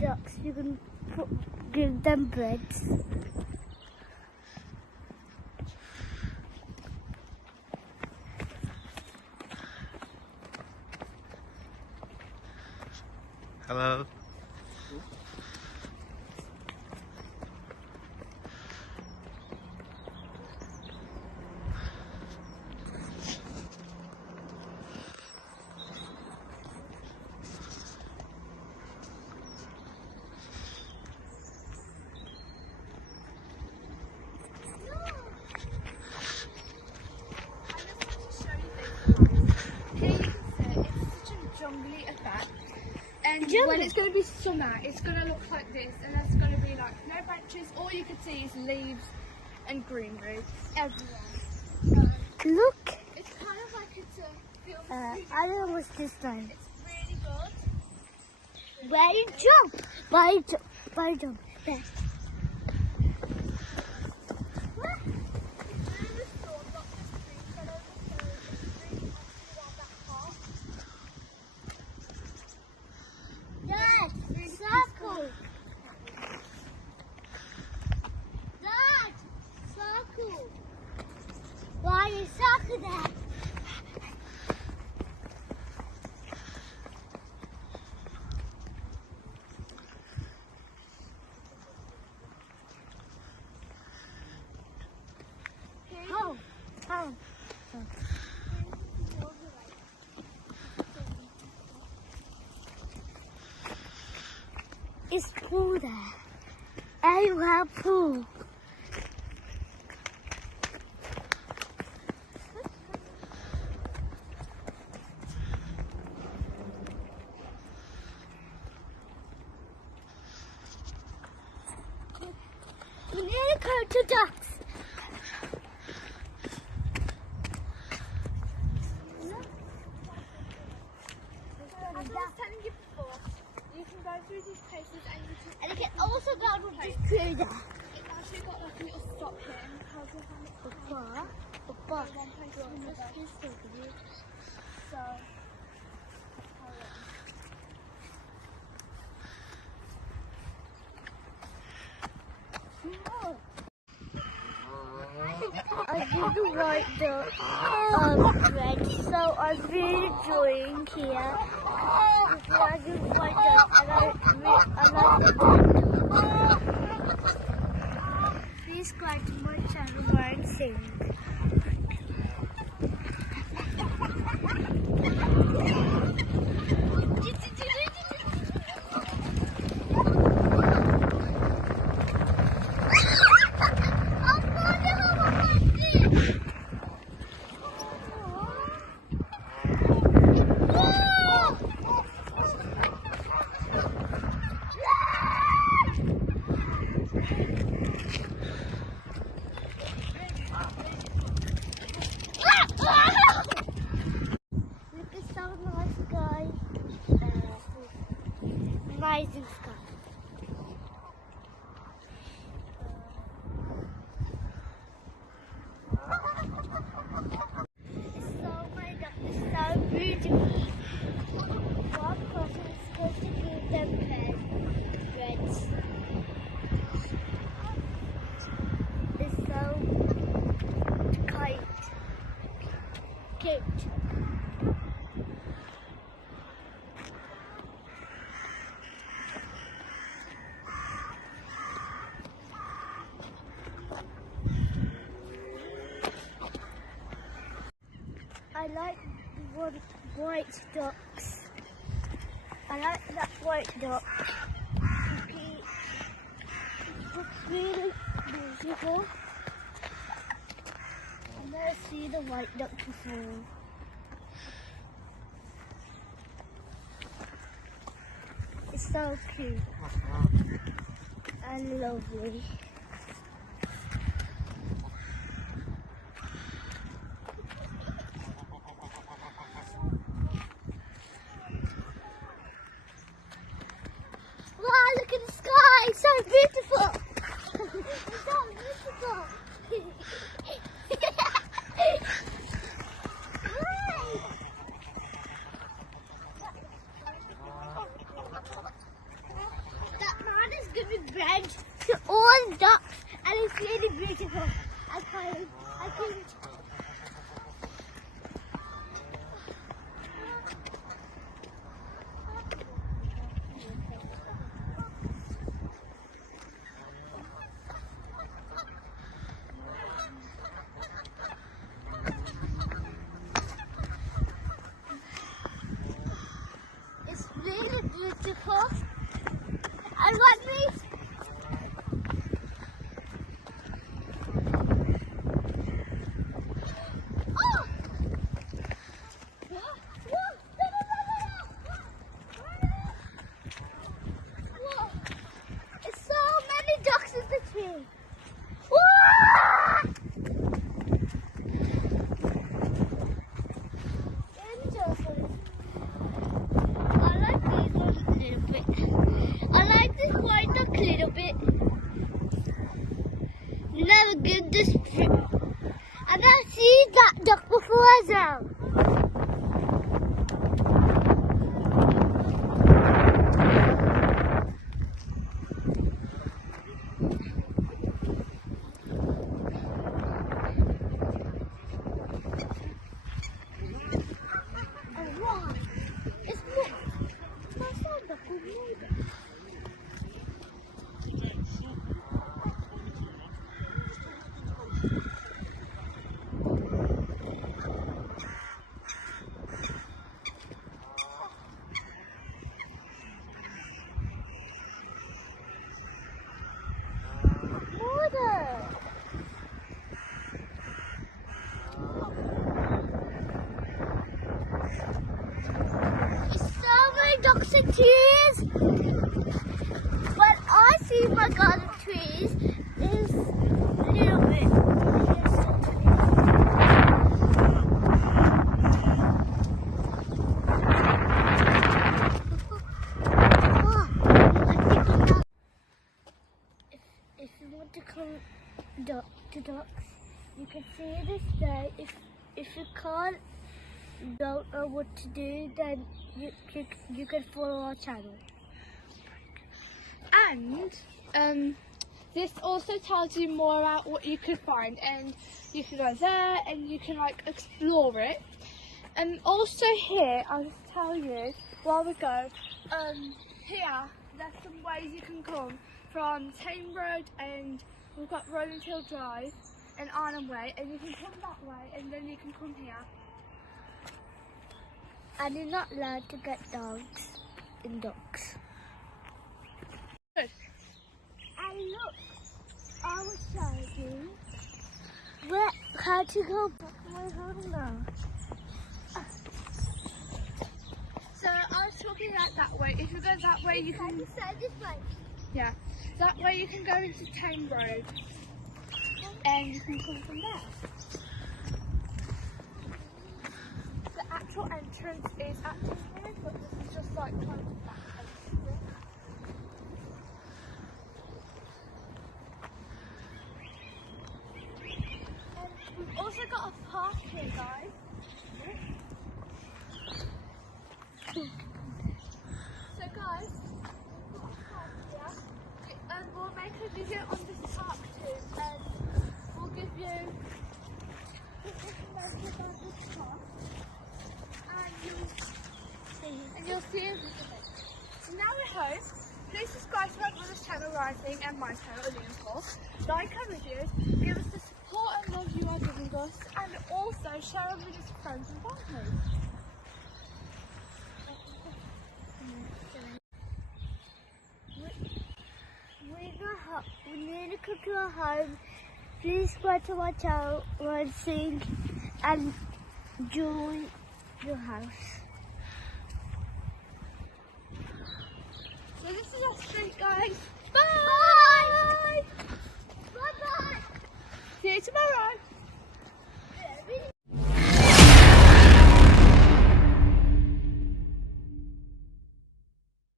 ducks. You can give them bread. Hello. And when it's going to be summer, it's going to look like this, and there's going to be like no branches. All you can see is leaves and greenery everywhere. Look. It's kind of like it's a film I don't know what's this time. It's really good. Where you jump? Where you jump? There. Why is soccer there? Oh. It's pool there. Everywhere pool. We need to go to ducks. As I was telling you before, you can go through these places and you can also go with this cruiser. It's actually got like a little stop here and it tells you how much one place to another. So, I did the white duck red, so I'm really enjoying here. I do white duck and I like the white duck. Please subscribe to my channel where I sing. Rising sky. It's so my God, it's so beautiful. One person is supposed to give them breads. It's so cute. I like the white ducks. I like that white duck. It looks really beautiful. I've never seen a white duck before. It's so cute and lovely. Look at the sky, it's so beautiful. It's so beautiful. that duck before us out. Ducks and trees. What I see in my garden trees is a little bit. If you want to come to ducks, you can see this day. If you don't know what to do, then you can follow our channel. And this also tells you more about what you could find, and you can go there and you can like explore it. And also here, I'll just tell you while we go, here there's some ways you can come from Tame Road, and we've got Rolling Hill Drive and Arnhem Way, and you can come that way and then you can come here. And you're not allowed to get dogs in ducks. Good. And look, I was showing you how to go back to my home now. So I was talking that way. If you go that way, you can. This way. Yeah, that way you can go into Tame Road, and you can come from there. The actual entrance is at Tame Road, but this is just like kind of back entrance. And we've also got a park here, guys. So guys, we've got a park here, and we'll make a video on this park too, and we'll give you information about this park, and you'll see everything. So now we're home. Please subscribe to my brother's channel, Rising, and my channel, Liam's Course. Like our videos, give us the support and love you are giving us, and also share our videos with friends and family. We're nearly come to our home. Please subscribe to my channel, Rising, and join your house. So this is our street, guys.